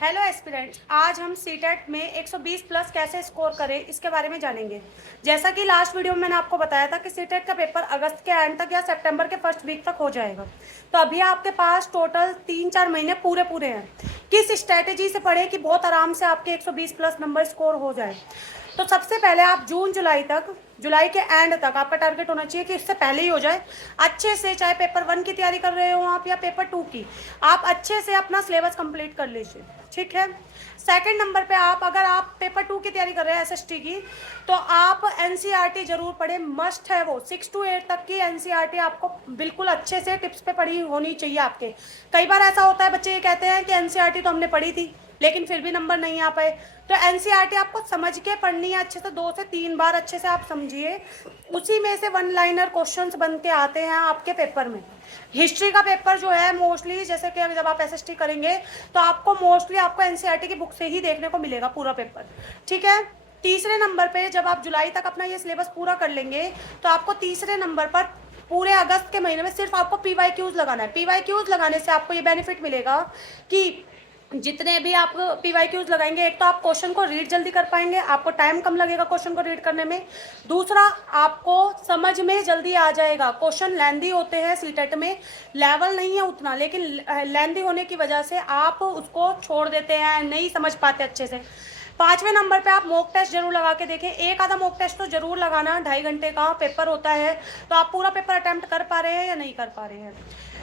Hello aspirants, आज हम CTET में 120 प्लस कैसे स्कोर करें इसके बारे में जानेंगे। जैसा कि लास्ट वीडियो में मैंने आपको बताया था कि सीटेट का पेपर अगस्त के एंड तक या सितंबर के फर्स्ट वीक तक हो जाएगा। तो अभी आपके पास टोटल 3-4 महीने पूरे हैं। किस स्ट्रैटेजी से पढ़ें कि बहुत आराम से आपके 120 प्लस नंबर स्कोर हो जाए। तो सबसे पहले आप जुलाई के एंड तक आपका टारगेट होना चाहिए कि इससे पहले ही हो जाए अच्छे से। चाहे पेपर 1 की तैयारी कर रहे हो आप या पेपर 2 की, आप अच्छे से अपना सिलेबस कंप्लीट कर लीजिए, ठीक है। सेकंड नंबर पे अगर आप पेपर 2 की तैयारी कर रहे हैं एसएसटी की, तो आप एनसीईआरटी जरूर पढ़ें, मस्ट है वो। 6 to 8 तक की एनसीईआरटी आपको बिल्कुल अच्छे से टिप्स पे पढ़ी होनी चाहिए आपके। कई बार ऐसा होता है, बच्चे ये कहते हैं कि एनसीईआरटी तो हमने पढ़ी थी लेकिन फिर भी नंबर नहीं आ पाए। तो एनसीईआरटी आपको समझ के पढ़नी है अच्छे से, 2 से 3 बार अच्छे से आप समझिए। उसी में से 1 लाइनर क्वेश्चंस बन के आते हैं आपके पेपर में। हिस्ट्री का पेपर जो है मोस्टली, जैसे कि जब आप एसएसटी करेंगे तो आपको मोस्टली आपको एनसीईआरटी की बुक से ही देखने को मिलेगा पूरा पेपर, ठीक है। तीसरे नंबर पे जब आप जुलाई तक अपना ये सिलेबस पूरा कर लेंगे तो आपको तीसरे नंबर पर पूरे अगस्त के महीने में सिर्फ आपको पीवाईक्यूज लगाना है। पीवाईक्यूज लगाने से आपको ये बेनिफिट मिलेगा कि जितने भी आप पीवाईक्यूज लगाएंगे, एक तो आप क्वेश्चन को रीड जल्दी कर पाएंगे, आपको टाइम कम लगेगा क्वेश्चन को रीड करने में। दूसरा, आपको समझ में जल्दी आ जाएगा। क्वेश्चन लेंदी होते हैं सीटेट में, लेवल नहीं है उतना, लेकिन लेंदी होने की वजह से आप उसको छोड़ देते हैं, नहीं समझ पाते अच्छे से। 5वें नंबर पे आप मॉक टेस्ट जरूर लगा के देखें। एक आधा मॉक टेस्ट तो जरूर लगाना, 2.5 घंटे का पेपर होता है, तो आप पूरा पेपर अटेम्प्ट कर पा रहे हैं या नहीं कर पा रहे हैं।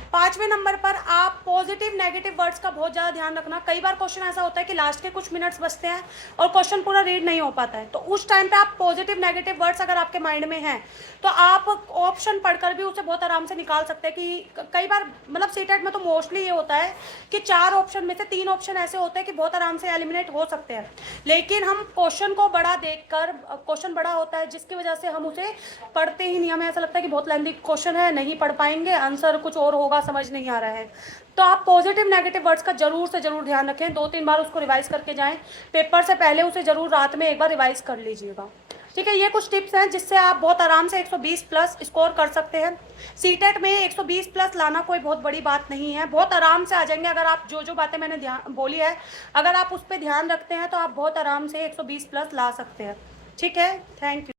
5वें नंबर पर आप पॉजिटिव नेगेटिव वर्ड्स का बहुत ज़्यादा ध्यान रखना। कई बार क्वेश्चन ऐसा होता है कि लास्ट के कुछ मिनट्स बचते हैं और क्वेश्चन पूरा रीड नहीं हो पाता है, तो उस टाइम पे आप पॉजिटिव नेगेटिव वर्ड्स अगर आपके माइंड में हैं तो आप ऑप्शन पढ़कर भी उसे बहुत आराम से निकाल सकते हैं। कि कई बार मतलब सीटेट में तो मोस्टली ये होता है कि 4 ऑप्शन में से 3 ऑप्शन ऐसे होते हैं कि बहुत आराम से एलिमिनेट हो सकते हैं, लेकिन हम क्वेश्चन को बड़ा देखकर, क्वेश्चन बड़ा होता है जिसकी वजह से हम उसे पढ़ते ही नहीं। हमें ऐसा लगता है कि बहुत लेंथी क्वेश्चन है, नहीं पढ़ पाएंगे, आंसर कुछ और होगा, समझ नहीं आ रहा है। तो आप पॉजिटिव नेगेटिव वर्ड्स का जरूर से जरूर ध्यान रखें। 2-3 बार उसको रिवाइज करके जाएं। पेपर से पहले उसे जरूर रात में एक बार रिवाइज कर लीजिएगा, ठीक है। ये कुछ टिप्स हैं जिससे आप बहुत आराम से 120 प्लस स्कोर कर सकते हैं। सीटेट में 120 प्लस लाना कोई बहुत बड़ी बात नहीं है, बहुत आराम से आ जाएंगे। अगर आप जो बातें मैंने बोली है, अगर आप उस पर ध्यान रखते हैं तो आप बहुत आराम से 120 प्लस ला सकते हैं, ठीक है। Thank you.